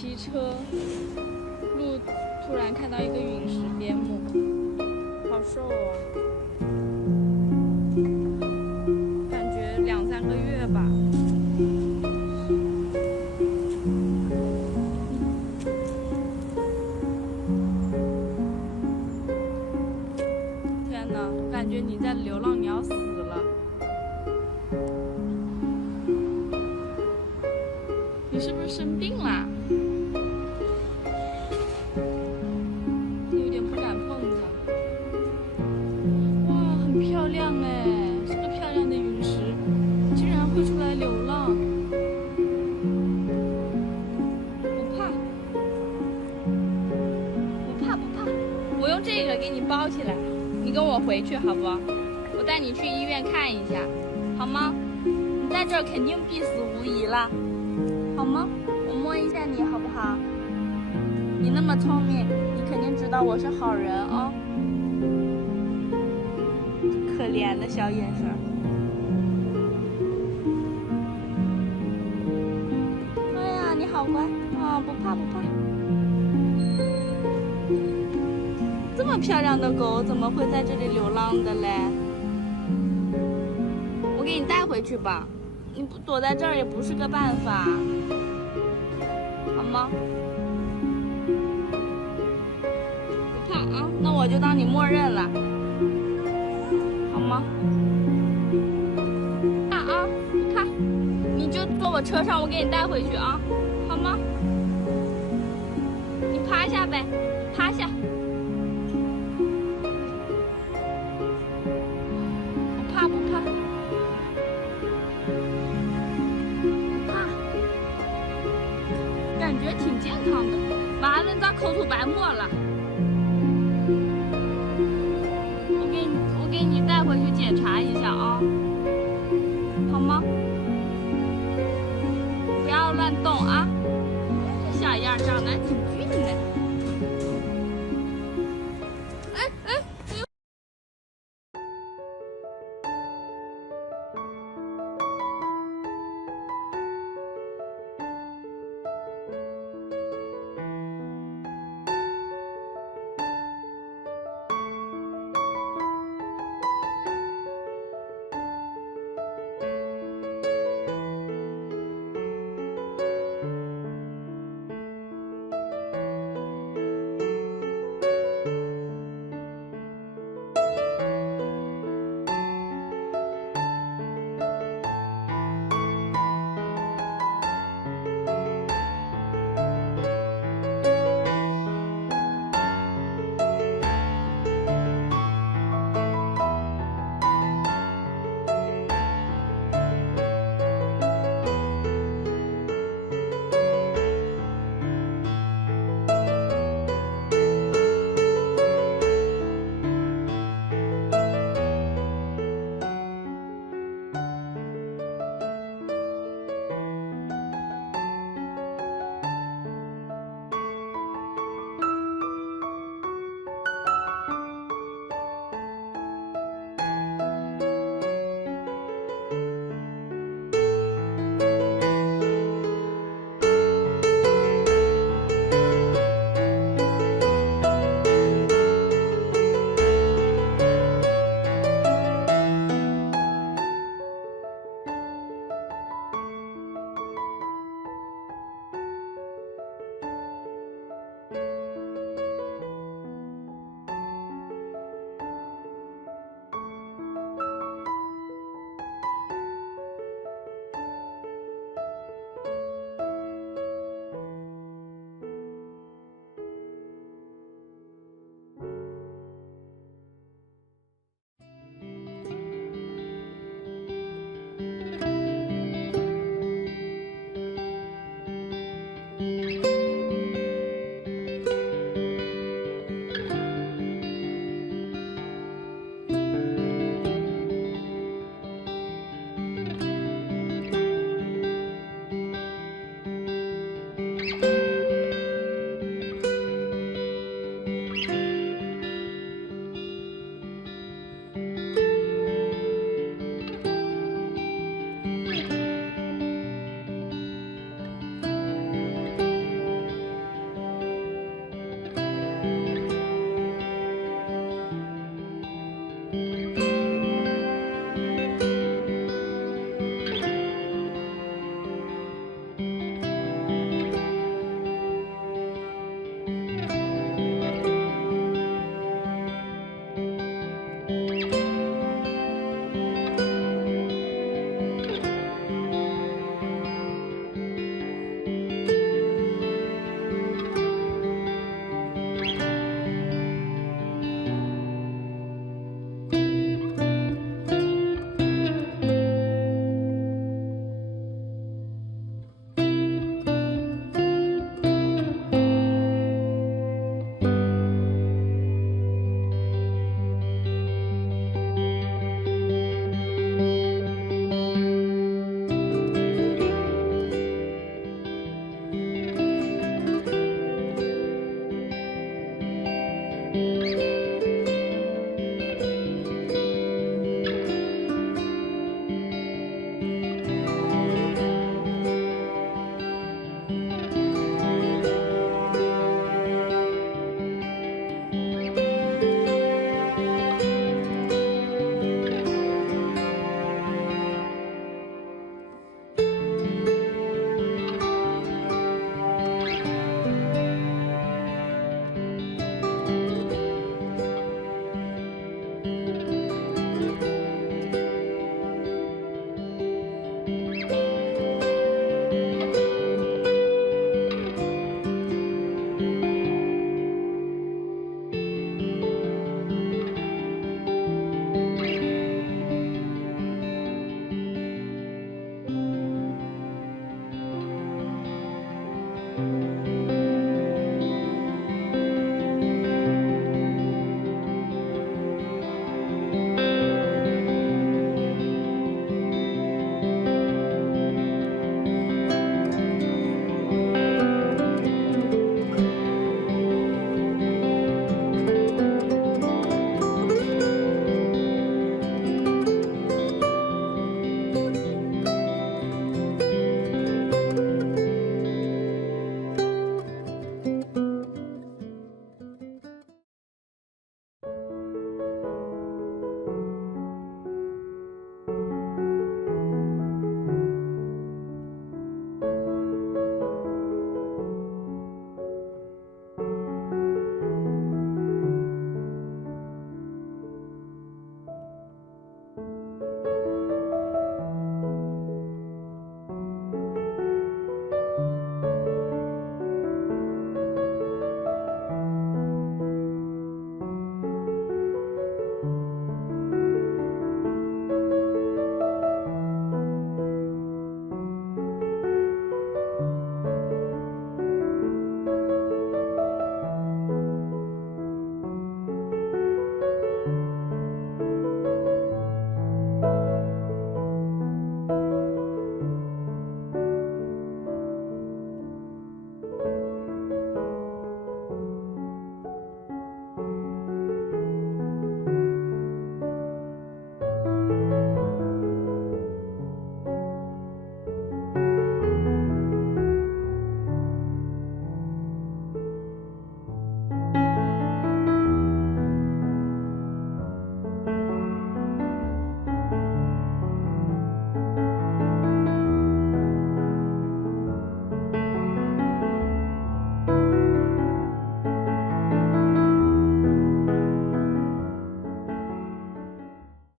骑车，路突然看到一个陨石边牧，好瘦啊，感觉2、3个月吧。天哪，我感觉你在流浪，你要死了。你是不是生病啦？你有点不敢碰它。哇，很漂亮哎，是个漂亮的陨石，竟然会出来流浪。不怕，不怕，不怕，我用这个给你包起来，你跟我回去好不好？我带你去医院看一下，好吗？你在这儿肯定必死无疑啦。好吗？我摸一下你好不好？你那么聪明，你肯定知道我是好人哦。可怜的小眼神。哎呀，你好乖啊，不怕不怕。这么漂亮的狗怎么会在这里流浪的嘞？我给你带回去吧，你不躲在这儿也不是个办法。好吗？不怕啊，那我就当你默认了，好吗？怕啊，不怕，你就坐我车上，我给你带回去啊，好吗？你趴下呗，趴下。不怕不怕，不怕，感觉挺健康的。完了，咋口吐白沫了？我给你带回去检查一下啊，好吗？不要乱动啊！这小样长得挺俊的。哎哎。